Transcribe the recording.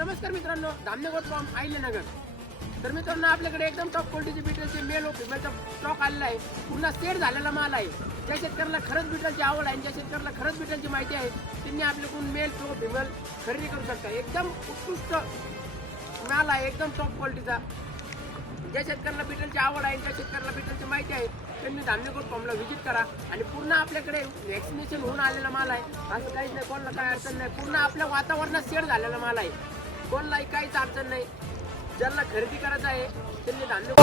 नमस्कार मित्रांनो, धामणेगोट फार्म आहिल्यानगर. तर मित्रांनो, आपल्याकडे एकदम टॉप क्वालिटीचे बिटलचे मेल व फिमेलचा स्टॉक आलेला आहे. पूर्ण सेट झालेला माल आहे. ज्या शेतकऱ्याला खरंच बिटलची आवड आहे, ज्या शेतकऱ्याला खरंच बिटलची माहिती आहे, त्यांनी आपल्याकडून मेल किंवा फिमेल खरेदी करू शकता. एकदम उत्कृष्ट माल आहे, एकदम टॉप क्वालिटीचा. ज्या शेतकऱ्याला बिटलची आवड आहे, ज्या शेतकऱ्याला बिटलची माहिती आहे, त्यांनी धामणेगोट फार्मला व्हिजिट करा. आणि पूर्ण आपल्याकडे वॅक्सिनेशन होऊन आलेला माल आहे. असं काहीच नाही, कोणाला काय अडचण नाही. पूर्ण आपल्या वातावरणात सेट झालेला माल आहे. कोणालाही काहीच अडचण नाही. ज्यांना खरेदी करायचं आहे त्यांनी धामणेगोट